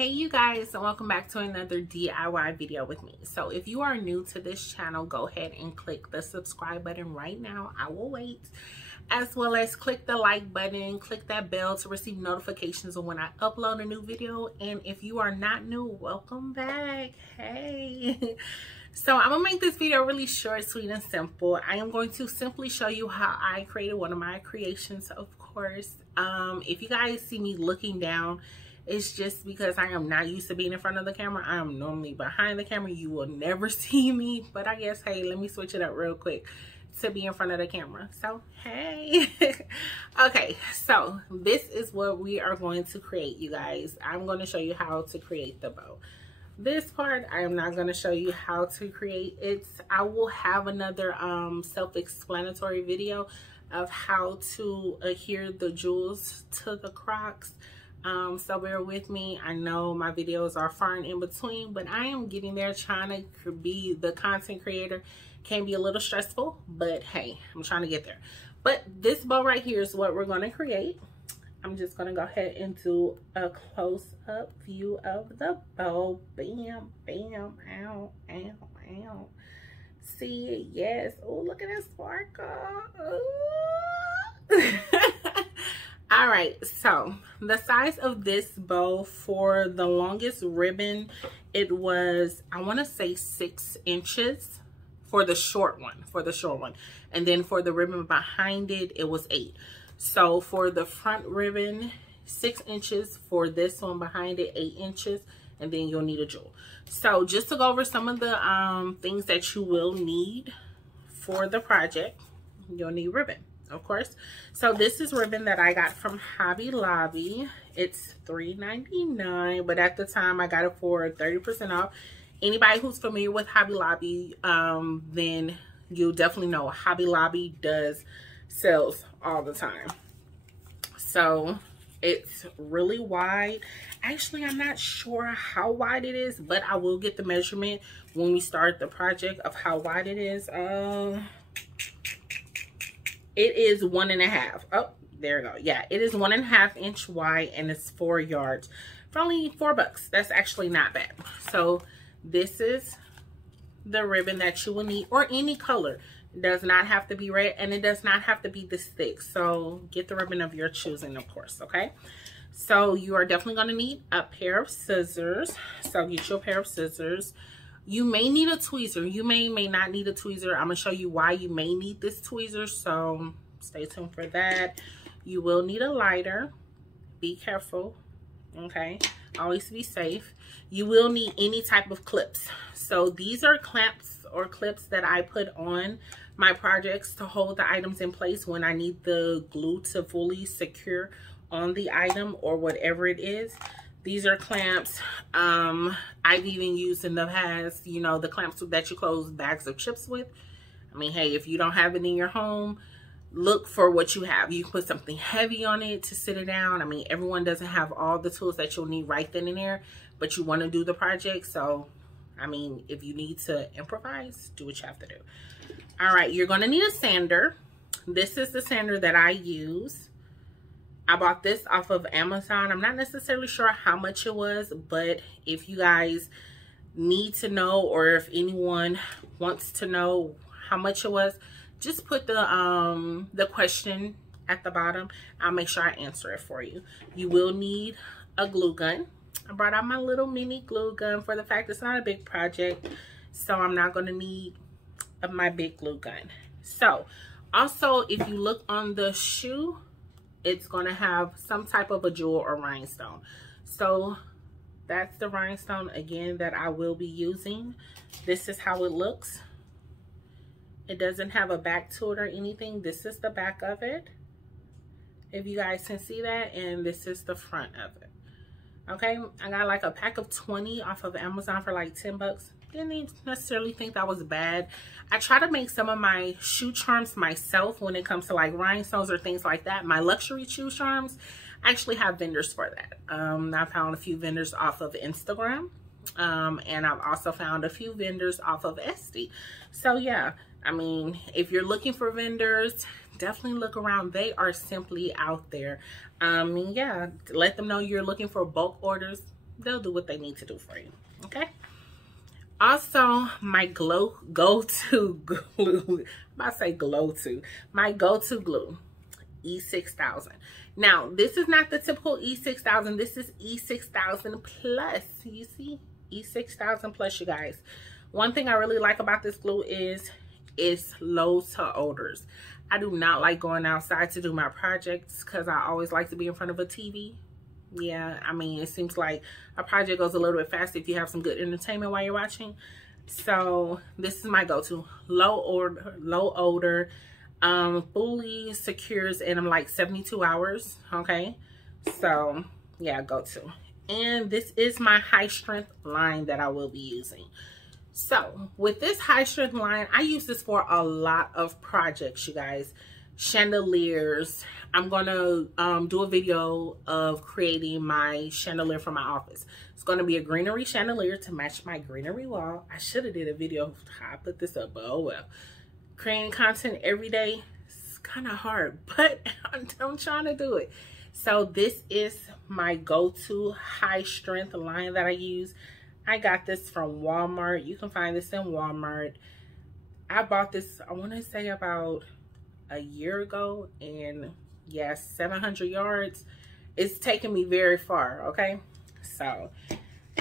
Hey you guys, and welcome back to another DIY video with me. So if you are new to this channel, go ahead and click the subscribe button right now. I will wait. As well as click the like button, click that bell to receive notifications of when I upload a new video. And if you are not new, welcome back. Hey. So I'm gonna make this video really short, sweet, and simple. I am going to simply show you how I created one of my creations, of course. If you guys see me looking down, it's just because I am not used to being in front of the camera. I am normally behind the camera. You will never see me, but I guess, hey, let me switch it up real quick to be in front of the camera. So, hey. Okay, so this is what we are going to create, you guys. I'm going to show you how to create the bow. This part, I am not going to show you how to create it. I will have another self-explanatory video of how to adhere the jewels to the Crocs. So bear with me. I know my videos are far and in between, but I am getting there. Trying to be the content creator can be a little stressful, but hey, I'm trying to get there. But this bow right here is what we're going to create. I'm just going to go ahead and do a close-up view of the bow. Bam, bam, ow, ow, ow. See it? Yes. Oh, look at that sparkle. All right, so the size of this bow, for the longest ribbon, it was, I want to say 6 inches for the short one, and then for the ribbon behind it, it was 8. So for the front ribbon, 6 inches, for this one behind it, 8 inches, and then you'll need a jewel. So just to go over some of the things that you will need for the project, you'll need ribbon, of course. So this is ribbon that I got from Hobby Lobby. It's $3.99, but at the time I got it for 30% off. Anybody who's familiar with Hobby Lobby, then you'll definitely know Hobby Lobby does sales all the time. So it's really wide. Actually, I'm not sure how wide it is, but I will get the measurement when we start the project of how wide it is. It is 1.5. Oh, there we go. Yeah, it is 1.5 inch wide, and it's 4 yards for only $4. That's actually not bad. So this is the ribbon that you will need, or any color. It does not have to be red, and it does not have to be this thick. So get the ribbon of your choosing, of course, okay? So you are definitely going to need a pair of scissors. So get you a pair of scissors. You may need a tweezer. You may not need a tweezer. I'm going to show you why you may need this tweezer, so stay tuned for that. You will need a lighter. Be careful, okay? Always be safe. You will need any type of clips. So these are clamps or clips that I put on my projects to hold the items in place when I need the glue to fully secure on the item or whatever it is. These are clamps. I've even used in the past, you know, the clamps that you close bags of chips with. I mean, hey, if you don't have it in your home, look for what you have. You can put something heavy on it to sit it down. I mean, everyone doesn't have all the tools that you'll need right then and there, but you want to do the project. So, I mean, if you need to improvise, do what you have to do. All right, you're going to need a sander. This is the sander that I use. I bought this off of Amazon. I'm not necessarily sure how much it was, but if you guys need to know, or if anyone wants to know how much it was, just put the question at the bottom. I'll make sure I answer it for you. You will need a glue gun. I brought out my little mini glue gun for the fact it's not a big project, so I'm not going to need my big glue gun. So also, if you look on the shoe, it's going to have some type of a jewel or rhinestone. So that's the rhinestone again that I will be using. This is how it looks. It doesn't have a back to it or anything. This is the back of it, if you guys can see that, and this is the front of it. Okay, I got like a pack of 20 off of Amazon for like $10. Didn't necessarily think that was bad. I try to make some of my shoe charms myself when it comes to like rhinestones or things like that. My luxury shoe charms, I actually have vendors for that. I found a few vendors off of Instagram, and I've also found a few vendors off of Etsy. So yeah, I mean, if you're looking for vendors, definitely look around. They are simply out there. Yeah, let them know you're looking for bulk orders. they'll do what they need to do for you, okay? Also, my go-to glue, my go-to glue, E6000. Now, this is not the typical E6000. This is E6000 plus. You see? E6000 plus, you guys. One thing I really like about this glue is it's low to odors. I do not like going outside to do my projects because I always like to be in front of a TV. Yeah, I mean, it seems like a project goes a little bit faster if you have some good entertainment while you're watching. So this is my go-to. Low odor, fully secures in like 72 hours. Okay, so yeah, go-to. And this is my high strength line that I will be using. So with this high strength line, I use this for a lot of projects, you guys. Chandeliers. I'm gonna do a video of creating my chandelier for my office. It's gonna be a greenery chandelier to match my greenery wall. I should have did a video of how I put this up, but oh well. Creating content every day is kind of hard, but I'm trying to do it. So this is my go-to high strength line that I use. I got this from Walmart. You can find this in Walmart. I bought this, I want to say about a year ago, and yes, 700 yards. It's taken me very far, okay? So,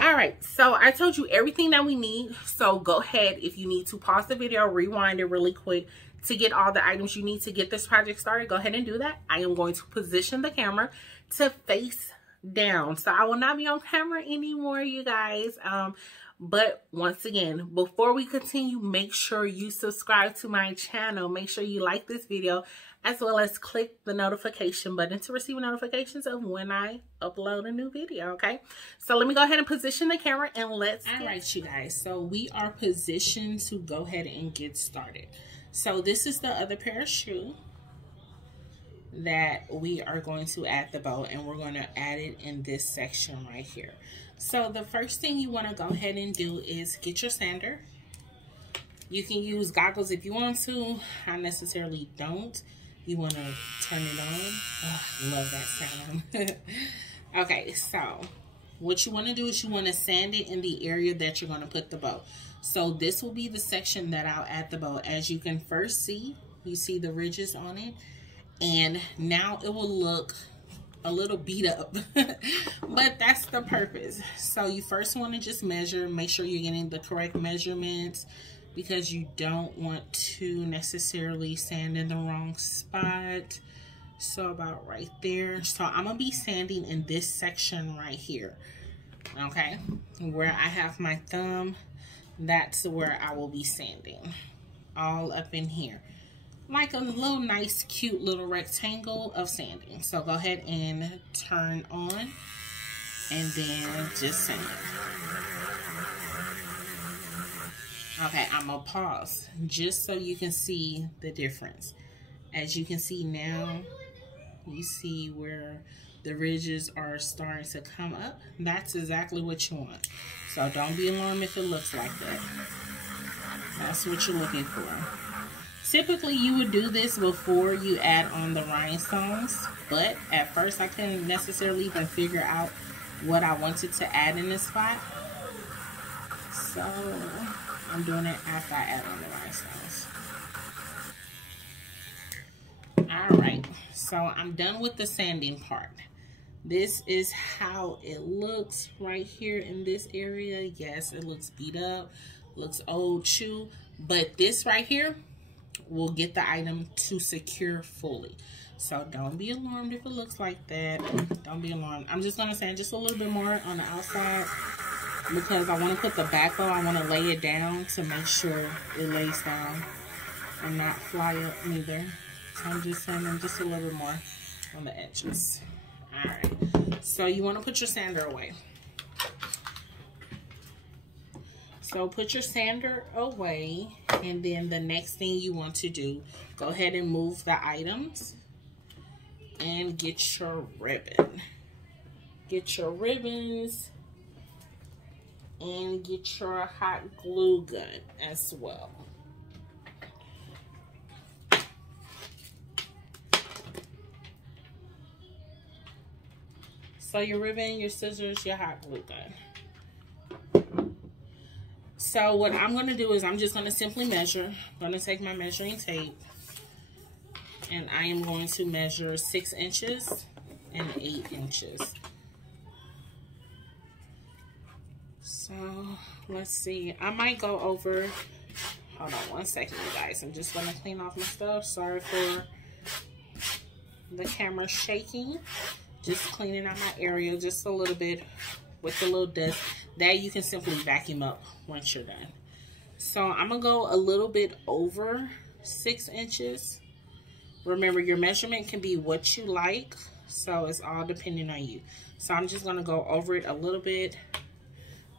all right. So I told you everything that we need. So go ahead, if you need to pause the video, rewind it really quick to get all the items you need to get this project started. Go ahead and do that. I am going to position the camera to face down, so I will not be on camera anymore, you guys. But once again, before we continue, make sure you subscribe to my channel. Make sure you like this video, as well as click the notification button to receive notifications of when I upload a new video, okay? So let me go ahead and position the camera and let's get. All right, you guys, so we are positioned to go ahead and get started. So this is the other pair of shoes that we are going to add the bow, and we're going to add it in this section right here. So the first thing you want to go ahead and do is get your sander. You can use goggles if you want to. I necessarily don't. You want to turn it on. Oh, love that sound. Okay, so what you want to do is you want to sand it in the area that you're going to put the bow. So this will be the section that I'll add the bow. As you can first see, you see the ridges on it. And now it will look a little beat up, but that's the purpose. So you first want to just measure, make sure you're getting the correct measurements, because you don't want to necessarily sand in the wrong spot. So about right there. So I'm gonna be sanding in this section right here, okay, where I have my thumb. That's where I will be sanding, all up in here, like a little nice cute little rectangle of sanding. So go ahead and turn on and then just sand. Okay, I'm gonna pause just so you can see the difference. As you can see now, you see where the ridges are starting to come up. That's exactly what you want. So don't be alarmed if it looks like that. That's what you're looking for. Typically, you would do this before you add on the rhinestones, but at first I couldn't necessarily even figure out what I wanted to add in this spot. So I'm doing it after I add on the rhinestones. Alright, so I'm done with the sanding part. This is how it looks right here in this area. Yes, it looks beat up, looks old, chew, but this right here will get the item to secure fully. So don't be alarmed if it looks like that. Don't be alarmed. I'm just going to sand just a little bit more on the outside because I want to put the back bow. I want to lay it down to make sure it lays down and not fly up either. So I'm just sanding just a little bit more on the edges. Alright, so you want to put your sander away. So put your sander away, and then the next thing you want to do, go ahead and move the items and get your ribbon. Get your ribbons and get your hot glue gun as well. So your ribbon, your scissors, your hot glue gun. So what I'm going to do is I'm just going to simply measure. I'm going to take my measuring tape and I am going to measure 6 inches and 8 inches. So let's see. I might go over, hold on one second, you guys. I'm just going to clean off my stuff. Sorry for the camera shaking. Just cleaning out my area just a little bit with the little dust. That you can simply vacuum up once you're done. So I'm going to go a little bit over 6 inches. Remember, your measurement can be what you like. So it's all depending on you. So I'm just going to go over it a little bit.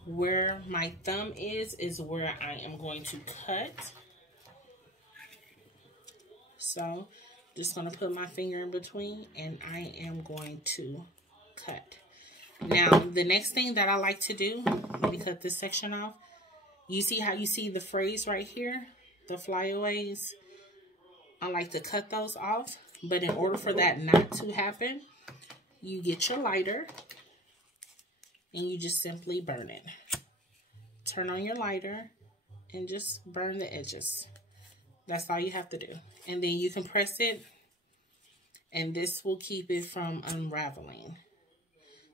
Where my thumb is where I am going to cut. So just going to put my finger in between and I am going to cut. Now, the next thing that I like to do, let me cut this section off. You see how you see the phrase right here, the flyaways? I like to cut those off, but in order for that not to happen, you get your lighter and you just simply burn it. Turn on your lighter and just burn the edges. That's all you have to do. And then you can press it and this will keep it from unraveling.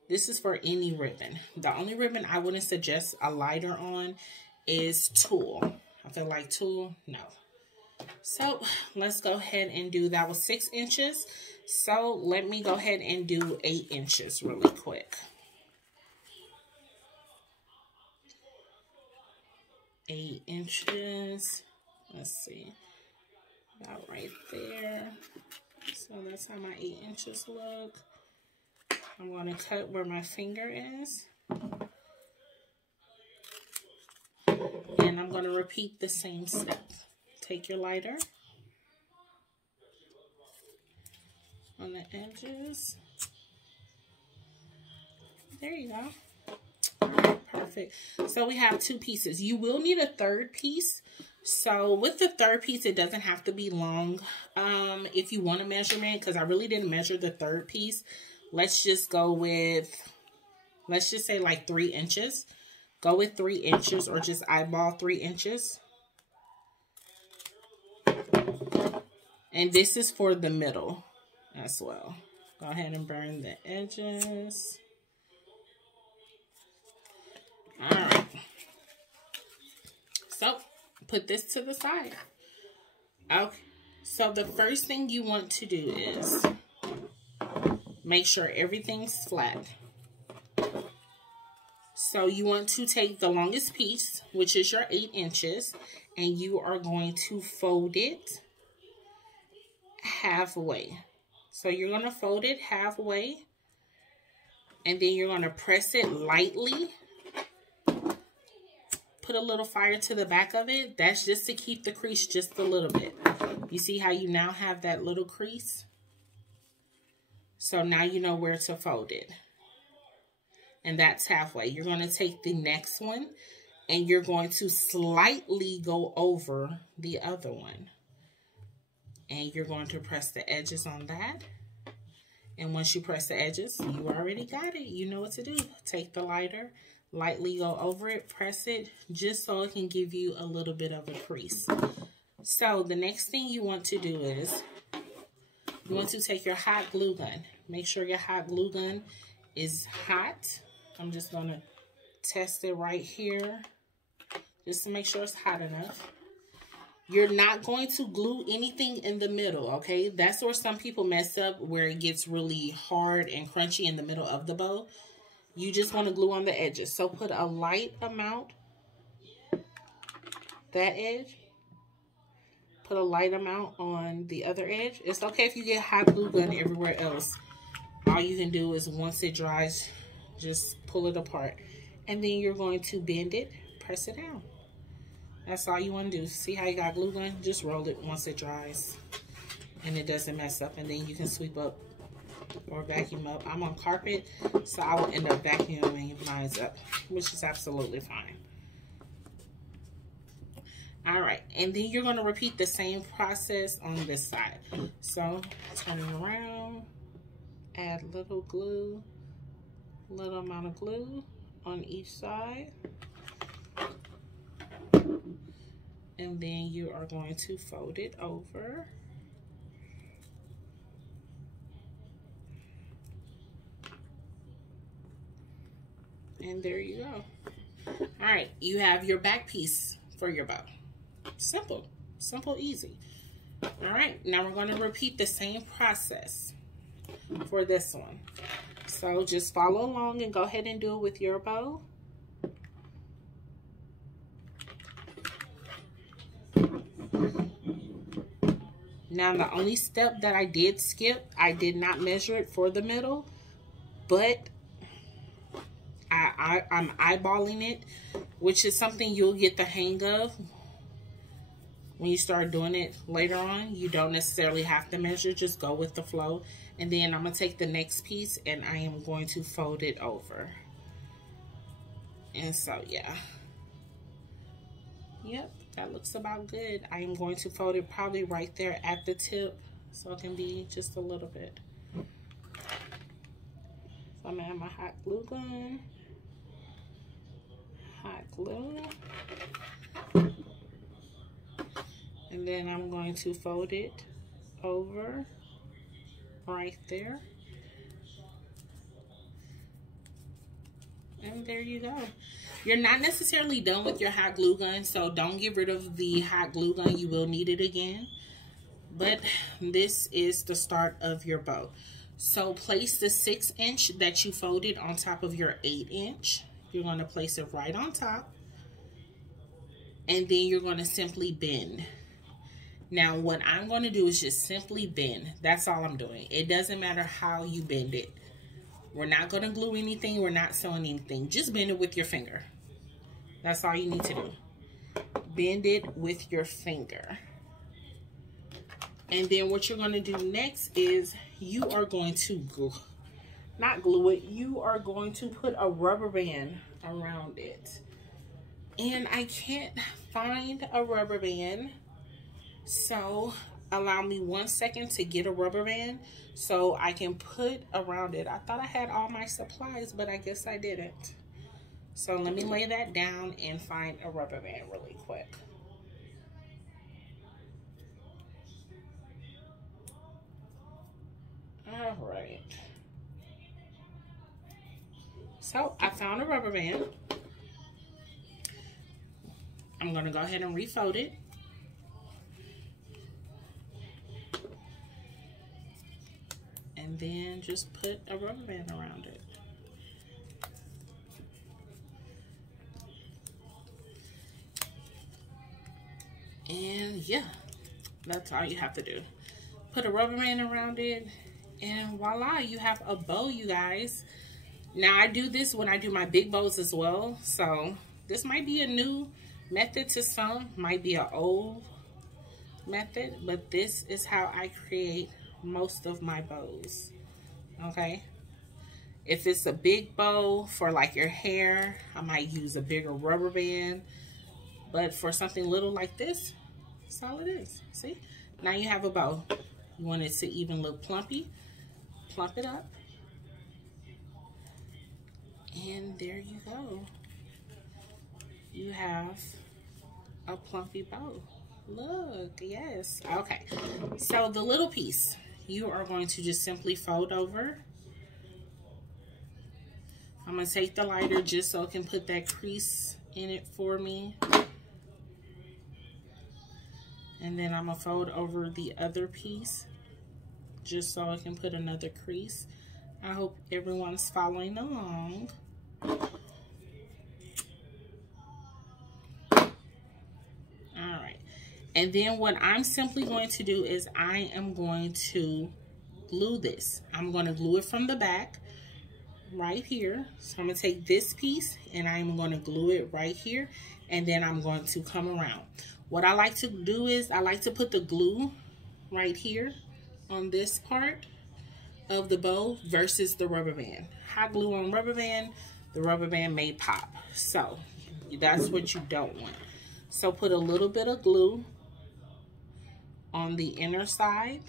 This is for any ribbon. The only ribbon I wouldn't suggest a lighter on is tulle. I feel like tulle, no. So let's go ahead and do, that was 6 inches. So let me go ahead and do 8 inches really quick. 8 inches. Let's see. About right there. So that's how my 8 inches look. I'm going to cut where my finger is. And I'm going to repeat the same step. Take your lighter on the edges. There you go. Perfect. So we have 2 pieces. You will need a third piece. So with the third piece, it doesn't have to be long. If you want a measurement, because I really didn't measure the third piece, let's just go with, let's just say like 3 inches. Go with 3 inches or just eyeball 3 inches. And this is for the middle as well. Go ahead and burn the edges. All right. So put this to the side. Okay. So the first thing you want to do is make sure everything's flat. So you want to take the longest piece, which is your 8 inches, and you are going to fold it halfway. So you're going to fold it halfway, and then you're going to press it lightly. Put a little fire to the back of it. That's just to keep the crease just a little bit. You see how you now have that little crease? So now you know where to fold it. And that's halfway. You're going to take the next one and you're going to slightly go over the other one. And you're going to press the edges on that. And once you press the edges, you already got it. You know what to do. Take the lighter, lightly go over it, press it, just so it can give you a little bit of a crease. So the next thing you want to do is you want to take your hot glue gun. Make sure your hot glue gun is hot. I'm just going to test it right here just to make sure it's hot enough. You're not going to glue anything in the middle, okay? That's where some people mess up, where it gets really hard and crunchy in the middle of the bow. You just want to glue on the edges. So put a light amount, that edge. Put a light amount on the other edge. It's okay if you get hot glue gun everywhere else. All you can do is once it dries, just pull it apart. And then you're going to bend it, press it down. That's all you want to do. See how you got glue gun? Just roll it once it dries. And it doesn't mess up. And then you can sweep up or vacuum up. I'm on carpet, so I will end up vacuuming mine up, which is absolutely fine. All right, and then you're going to repeat the same process on this side. So turn it around, add little glue, little amount of glue on each side. And then you are going to fold it over. And there you go. All right, you have your back piece for your bow. Simple, simple, easy. All right, now we're going to repeat the same process for this one. So just follow along and go ahead and do it with your bow. Now the only step that I did skip, I did not measure it for the middle, but I'm eyeballing it, which is something you'll get the hang of when you start doing it later on. You don't necessarily have to measure, just go with the flow. And then I'm gonna take the next piece and I am going to fold it over. And so, yeah. Yep, that looks about good. I am going to fold it probably right there at the tip so it can be just a little bit. So I'm gonna have my hot glue gun. Hot glue. And then I'm going to fold it over right there. And there you go. You're not necessarily done with your hot glue gun, so don't get rid of the hot glue gun. You will need it again. But this is the start of your bow. So place the 6-inch that you folded on top of your 8-inch. You're going to place it right on top. And then you're going to simply bend. Now, what I'm going to do is just simply bend. That's all I'm doing. It doesn't matter how you bend it. We're not going to glue anything. We're not sewing anything. Just bend it with your finger. That's all you need to do. Bend it with your finger. And then what you're going to do next is you are going to not glue it. You are going to put a rubber band around it. And I can't find a rubber band. So allow me 1 second to get a rubber band so I can put around it. I thought I had all my supplies, but I guess I didn't. So let me lay that down and find a rubber band really quick. All right. So I found a rubber band. I'm going to go ahead and refold it. And then just put a rubber band around it. And yeah, that's all you have to do. Put a rubber band around it, and voila, you have a bow, you guys. Now I do this when I do my big bows as well, so this might be a new method to some, might be an old method, but this is how I create most of my bows. Okay, if it's a big bow for like your hair, I might use a bigger rubber band, but for something little like this, that's all it is. See, now you have a bow. You want it to even look plumpy, plump it up, and there you go. You have a plumpy bow. Look, yes. Okay, so the little piece, you are going to just simply fold over. I'm going to take the lighter just so it can put that crease in it for me. And then I'm going to fold over the other piece just so I can put another crease. I hope everyone's following along. And then what I'm simply going to do is I am going to glue this. I'm going to glue it from the back right here. So I'm going to take this piece and I'm going to glue it right here. And then I'm going to come around. What I like to do is I like to put the glue right here on this part of the bow versus the rubber band. Hot glue on rubber band, the rubber band may pop. So that's what you don't want. So put a little bit of glue on the inner side.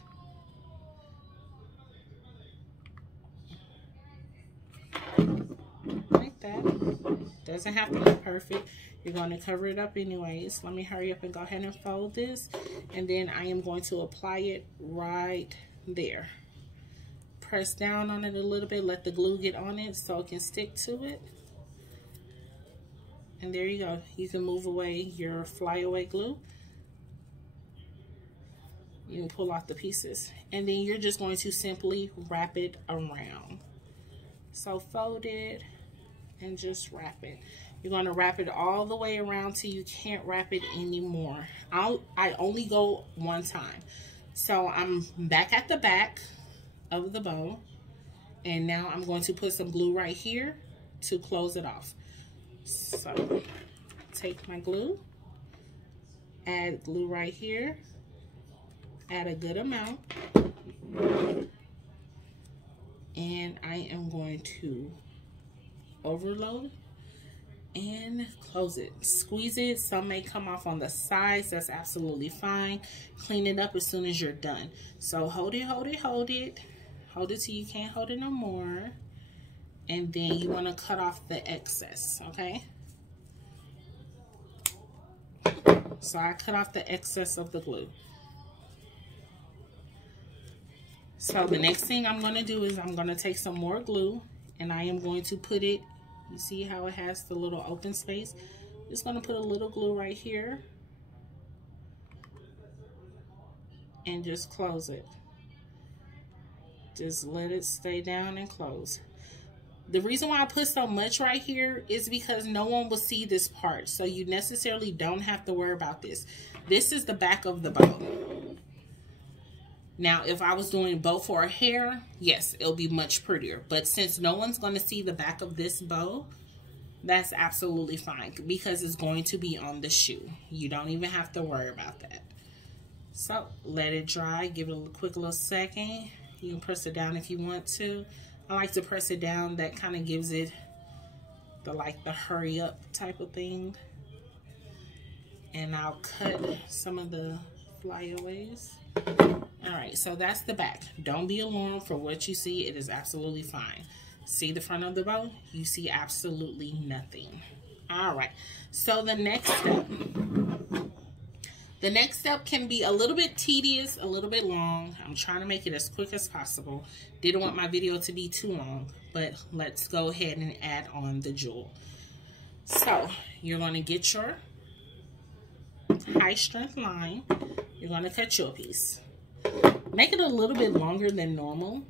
And that. Doesn't have to be perfect. You're going to cover it up anyways. Let me hurry up and go ahead and fold this. And then I am going to apply it right there. Press down on it a little bit. Let the glue get on it so it can stick to it. And there you go. You can move away your flyaway glue. You can pull off the pieces. And then you're just going to simply wrap it around. So fold it and just wrap it. You're going to wrap it all the way around till you can't wrap it anymore. I only go one time. So I'm back at the back of the bow. And now I'm going to put some glue right here to close it off. So take my glue, add glue right here, add a good amount, and I am going to overload and close it. Squeeze it. Some may come off on the sides. That's absolutely fine. Clean it up as soon as you're done. So hold it, hold it, hold it. Hold it till you can't hold it no more. And then you want to cut off the excess, okay? So I cut off the excess of the glue. So the next thing I'm going to do is I'm going to take some more glue and I am going to put it, you see how it has the little open space? Just going to put a little glue right here and just close it. Just let it stay down and close. The reason why I put so much right here is because no one will see this part. So you necessarily don't have to worry about this. This is the back of the bow. Now, if I was doing a bow for a hair, yes, it'll be much prettier. But since no one's going to see the back of this bow, that's absolutely fine because it's going to be on the shoe. You don't even have to worry about that. So let it dry. Give it a quick little second. You can press it down if you want to. I like to press it down. That kind of gives it the hurry up type of thing. And I'll cut some of the flyaways. All right, so that's the back. Don't be alarmed for what you see. It is absolutely fine. See the front of the bow? You see absolutely nothing. All right, so the next step. The next step can be a little bit tedious, a little bit long. I'm trying to make it as quick as possible. Didn't want my video to be too long, but let's go ahead and add on the jewel. So you're going to get your high strength line. You're going to cut your piece. Make it a little bit longer than normal.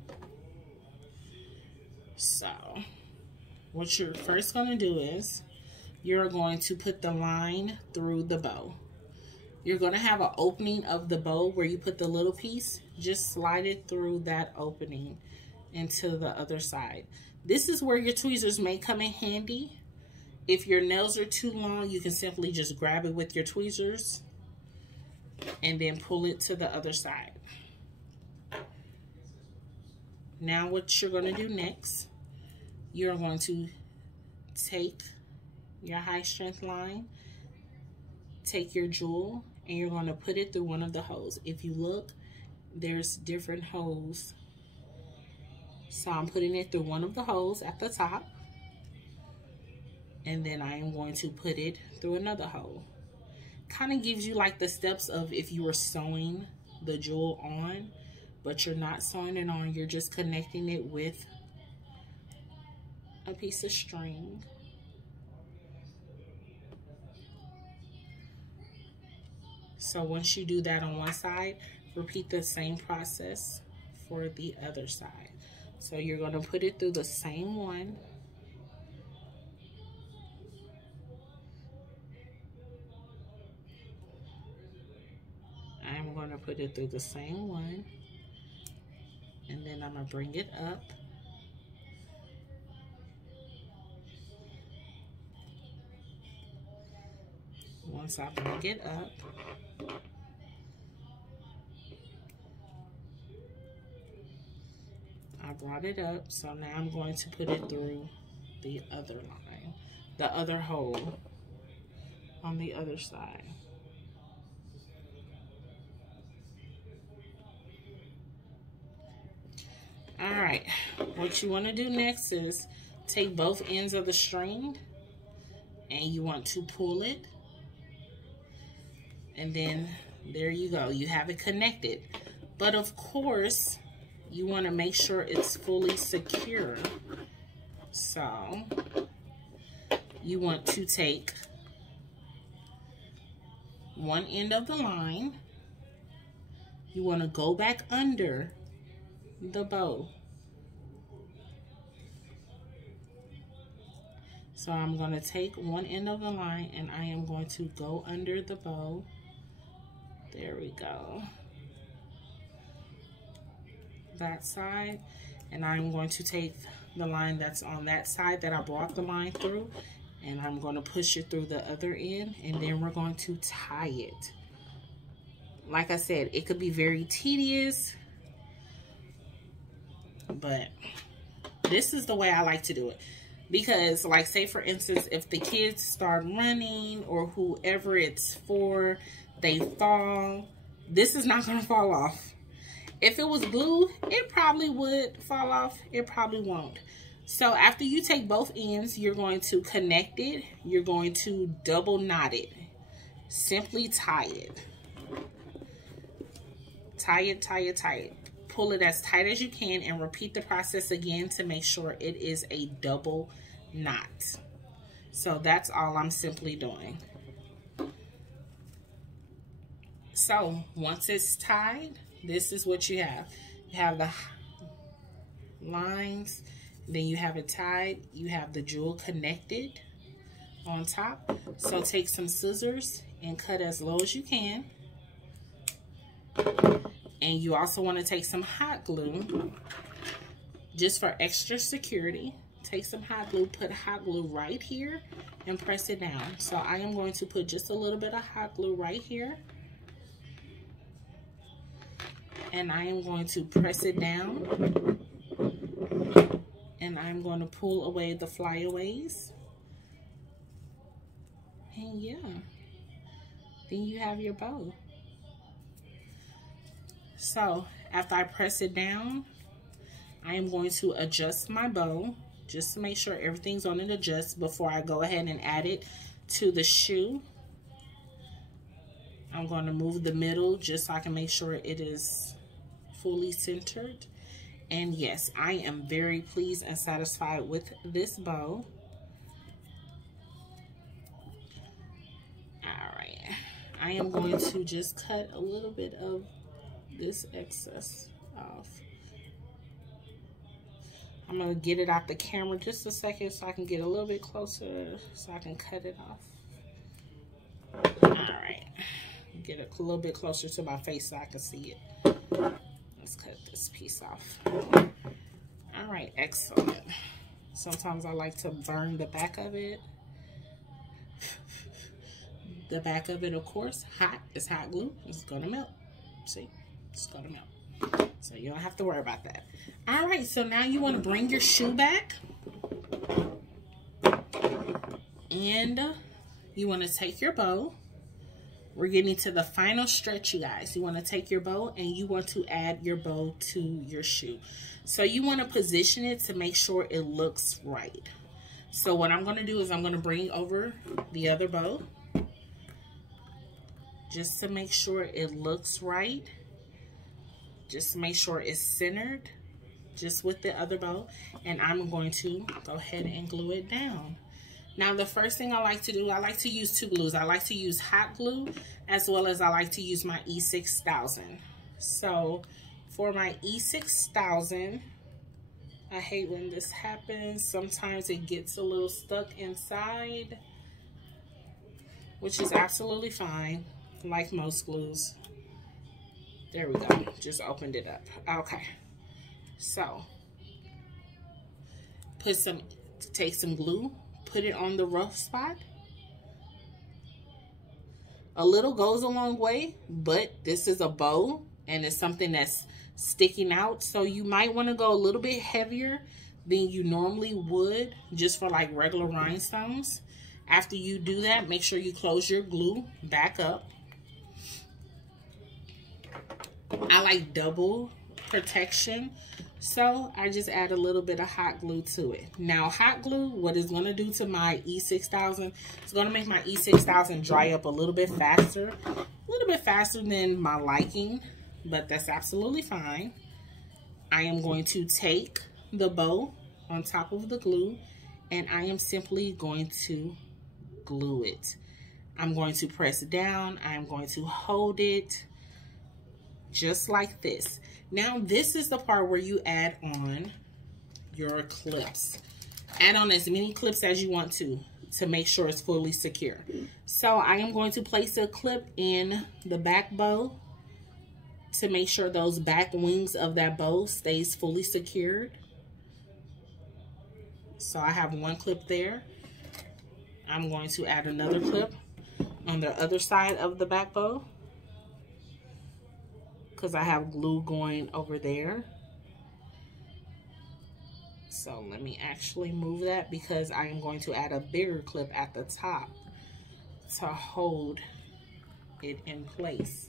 So what you're first going to do is you're going to put the line through the bow. You're going to have an opening of the bow where you put the little piece. Just slide it through that opening into the other side. This is where your tweezers may come in handy. If your nails are too long, you can simply just grab it with your tweezers and then pull it to the other side. Now what you're going to do next, you're going to take your high strength line, take your jewel, and you're going to put it through one of the holes. If you look, there's different holes. So I'm putting it through one of the holes at the top. And then I am going to put it through another hole. Kind of gives you like the steps of if you were sewing the jewel on, but you're not sewing it on. You're just connecting it with a piece of string. So once you do that on one side, repeat the same process for the other side. So you're going to put it through the same one. I'm going to put it through the same one. And then I'm going to bring it up. Once I bring it up, I brought it up, so now I'm going to put it through the other line, the other hole on the other side. All right, what you want to do next is take both ends of the string and you want to pull it. And then there you go. You have it connected. But of course, you want to make sure it's fully secure. So you want to take one end of the line. You want to go back under the bow. So I'm going to take one end of the line and I am going to go under the bow. There we go. That side. And I'm going to take the line that's on that side that I brought the line through, and I'm going to push it through the other end, and then we're going to tie it. Like I said, it could be very tedious, but this is the way I like to do it. Because, like, say for instance, if the kids start running or whoever it's for, they fall, this is not going to fall off. If it was glue, it probably would fall off. It probably won't. So after you take both ends, you're going to connect it. You're going to double knot it. Simply tie it. Tie it, tie it, tie it. Pull it as tight as you can and repeat the process again to make sure it is a double knot. So that's all I'm simply doing. So once it's tied, this is what you have. You have the lines, then you have it tied, you have the jewel connected on top. So take some scissors and cut as low as you can. And you also want to take some hot glue, just for extra security. Take some hot glue, put hot glue right here and press it down. So I am going to put just a little bit of hot glue right here. And I am going to press it down. And I'm going to pull away the flyaways. And yeah, then you have your bow. So after I press it down, I am going to adjust my bow just to make sure everything's on an adjust before I go ahead and add it to the shoe. I'm going to move the middle just so I can make sure it is fully centered. And yes, I am very pleased and satisfied with this bow. All right, I am going to just cut a little bit of this excess off. I'm going to get it out the camera just a second so I can get a little bit closer so I can cut it off. All right, get it a little bit closer to my face so I can see it. Let's cut this piece off. All right, excellent. Sometimes I like to burn the back of it. The back of it, of course, hot. It's hot glue. It's going to melt. See? It's going to melt. So you don't have to worry about that. All right, so now you want to bring your shoe back. And you want to take your bow. We're getting to the final stretch, you guys. You want to take your bow and you want to add your bow to your shoe. So you want to position it to make sure it looks right. So what I'm going to do is I'm going to bring over the other bow just to make sure it looks right. Just to make sure it's centered just with the other bow. And I'm going to go ahead and glue it down. Now, the first thing I like to do, I like to use two glues. I like to use hot glue as well as I like to use my E6000. So for my E6000, I hate when this happens. Sometimes it gets a little stuck inside, which is absolutely fine, like most glues. There we go, just opened it up. Okay, so take some glue, put it on the rough spot. A little goes a long way, but this is a bow and it's something that's sticking out. So you might want to go a little bit heavier than you normally would just for like regular rhinestones. After you do that, make sure you close your glue back up. I like double protection So I just add a little bit of hot glue to it. Now hot glue, what it's going to do to my E6000, it's going to make my E6000 dry up a little bit faster than my liking, but that's absolutely fine. I am going to take the bow on top of the glue and I am simply going to glue it. I'm going to press down. I'm going to hold it just like this. Now this is the part where you add on your clips. Add on as many clips as you want to make sure it's fully secure. So I am going to place a clip in the back bow to make sure those back wings of that bow stays fully secured. So I have one clip there. I'm going to add another clip on the other side of the back bow because I have glue going over there. So let me actually move that because I am going to add a bigger clip at the top to hold it in place.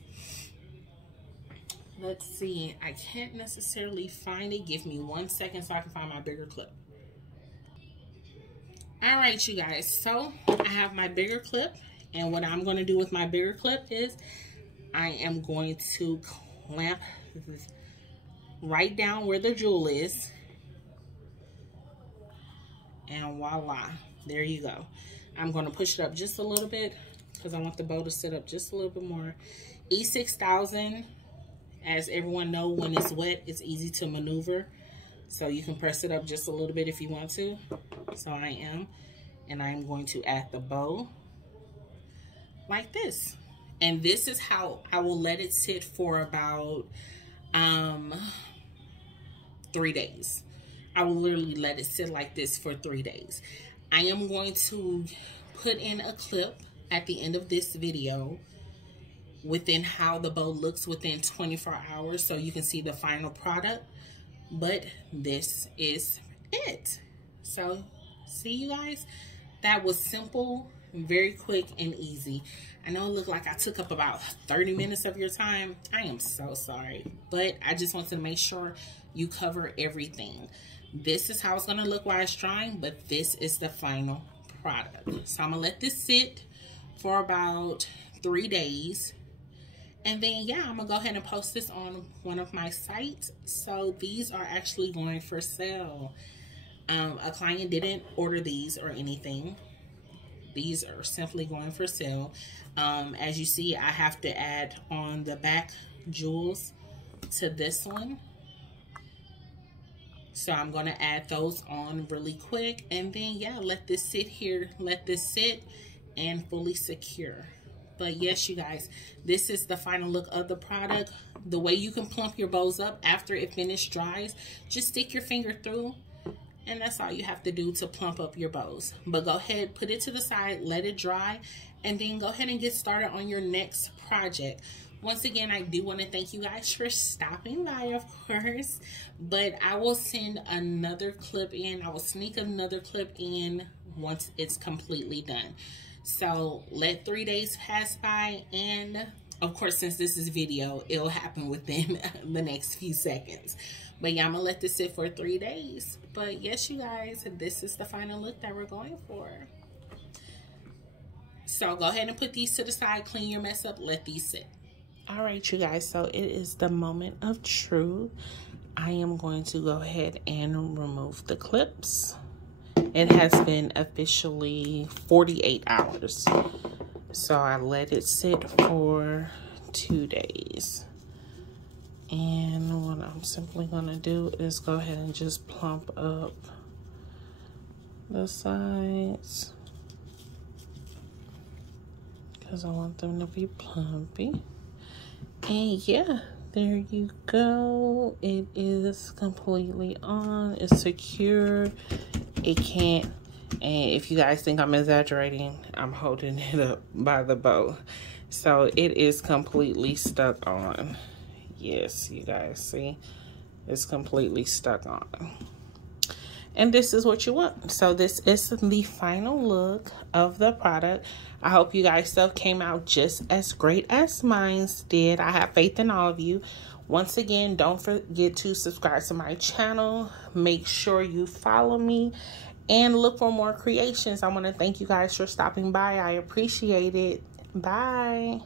Let's see, I can't necessarily find it. Give me 1 second so I can find my bigger clip. All right, you guys, so I have my bigger clip, and what I'm going to do with my bigger clip is I am going to clamp right down where the jewel is, and voila, there you go. I'm going to push it up just a little bit because I want the bow to sit up just a little bit more. E6000, as everyone knows, when it's wet, it's easy to maneuver. So you can press it up just a little bit if you want to. So I am. And I am going to add the bow like this. And this is how I will let it sit for about 3 days. I will literally let it sit like this for 3 days. I am going to put in a clip at the end of this video within how the bow looks within 24 hours so you can see the final product. But this is it. So see, you guys, that was simple, very quick and easy. I know it looked like I took up about 30 minutes of your time. I am so sorry, but I just wanted to make sure you cover everything. This is how it's gonna look while it's drying, but this is the final product. So I'm gonna let this sit for about 3 days. And then, yeah, I'm going to go ahead and post this on one of my sites. So these are actually going for sale. A client didn't order these or anything. These are simply going for sale. As you see, I have to add on the back jewels to this one. So I'm going to add those on really quick. And then, yeah, let this sit here. Let this sit and fully secure. But yes, you guys, this is the final look of the product. The way you can plump your bows up after it finished dries, just stick your finger through, and that's all you have to do to plump up your bows. But go ahead, put it to the side, let it dry, and then go ahead and get started on your next project. Once again, I do want to thank you guys for stopping by, of course, but I will send another clip in. I will sneak another clip in once it's completely done. So let 3 days pass by, and of course, since this is video, it'll happen within the next few seconds. But yeah, I'm gonna let this sit for 3 days. But yes, you guys, this is the final look that we're going for. So go ahead and put these to the side, clean your mess up, let these sit. All right, you guys, so it is the moment of truth. I am going to go ahead and remove the clips. It has been officially 48 hours. So I let it sit for 2 days. And what I'm simply gonna do is go ahead and just plump up the sides, because I want them to be plumpy. And yeah, there you go. It is completely on. It's secure. It can't, and if you guys think I'm exaggerating, I'm holding it up by the bow. So it is completely stuck on. Yes, you guys see, it's completely stuck on. And this is what you want. So this is the final look of the product. I hope you guys stuff came out just as great as mine did. I have faith in all of you. Once again, don't forget to subscribe to my channel. Make sure you follow me and look for more creations. I want to thank you guys for stopping by. I appreciate it. Bye.